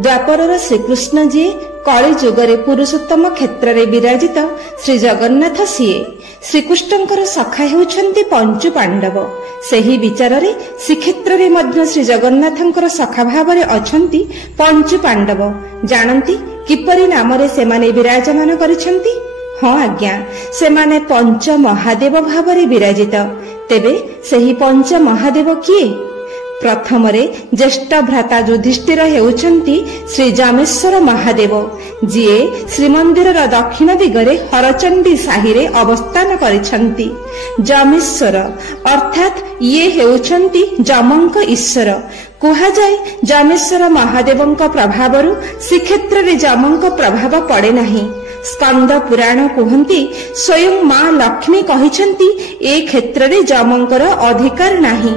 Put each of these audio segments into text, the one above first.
द्वापर श्रीकृष्ण जी कली जुगरे पुरुषोत्तम क्षेत्र में विराजित श्री जगन्नाथ सीए श्रीकृष्णकर सखा होउछन्ति पंचु पांडव। सही विचार रे श्रीक्षेत्र में मध्य श्री जगन्नाथंकर सखा भाव में अछन्ति पंचु पांडव। जानती किपरि नाम रे सेमाने विराजमान करिछन्ति? हाँ आज्ञा, सेमाने पंच महादेव भाव में विराजित। तेबे सही पंच महादेव किए? प्रथम ज्येष्ठ भ्राता युधिष्ठिर हेउछन्ति श्री जामेश्वर महादेव, जिए श्रीमंदिर दक्षिण दिगरे हरचंडी साही रे अवस्थान करिछन्ति। जामेश्वर अर्थात ये हेउछन्ति जमंक ईश्वर। कुहा जाए जामेश्वर महादेवंक प्रभावरु श्रीक्षेत्र रे जमंक प्रभाव पड़े नहीं। स्कंद पुराण कहती स्वयं मां लक्ष्मी कहिछन्ति ए क्षेत्र रे जमंकर अधिकार नाही।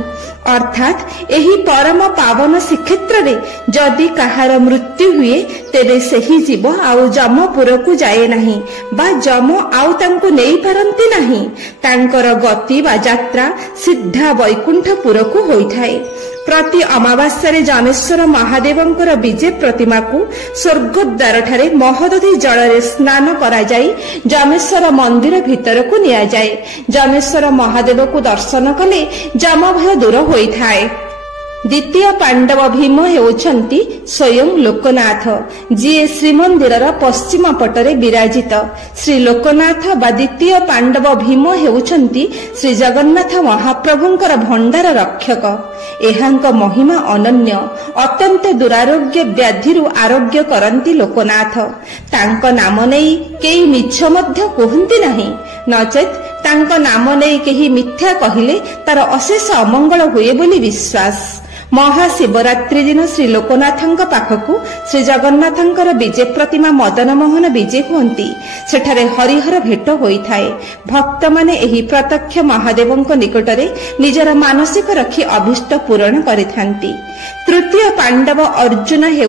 अर्थात एही परम पावन श्रीक्षेत्र रे जदि कहार मृत्यु हुए तेरे सही जीव आउ जमपुर को जाए नहीं बा जम आउ तांको नेई पारंती नहीं। तांकर गति बा यात्रा सिद्धा वैकुंठपुर को होइथाए। प्रति अमावास्या जामेश्वर महादेवंकर विजय प्रतिमा को स्वर्गद्वार ठारे महोदधि जल स्नान करा जाई जामेश्वर मंदिर भीतर को निया जाए। जामेश्वर महादेव को दर्शन कले जम भय दूर होइथाए। द्वितीय पांडव भीम हेउछन्ति स्वयं लोकनाथ, जिए श्रीमंदिर पश्चिम पटरे विराजित। श्री लोकनाथ बा द्वितीय पांडव भीम हेउछन्ति श्री जगन्नाथ महाप्रभुंकर भंडार रक्षक। एहांक महिमा अनन्य। अत्यंत दुरारोग्य व्याधिरु आरोग्य करंती लोकनाथ। तांक नाम नेई केही मिछ मध्य कहंती नाही, नचेत तांक नाम नेई केही मिथ्या कहिले तार अशेष अमंगल हुए बोली विश्वास। महाशिवरात्रि दिन श्री लोकनाथंक पाखकु श्री जगन्नाथंकर विजय प्रतिमा मदन मोहन विजय हुअंती। सेठारे हरिहर भेट होइथाए। भक्त माने एही प्रत्यक्ष महादेवंक निकटरे निजर मानसिक रखी अभिष्ट पूरण करिथांती। तृतीय पांडव अर्जुन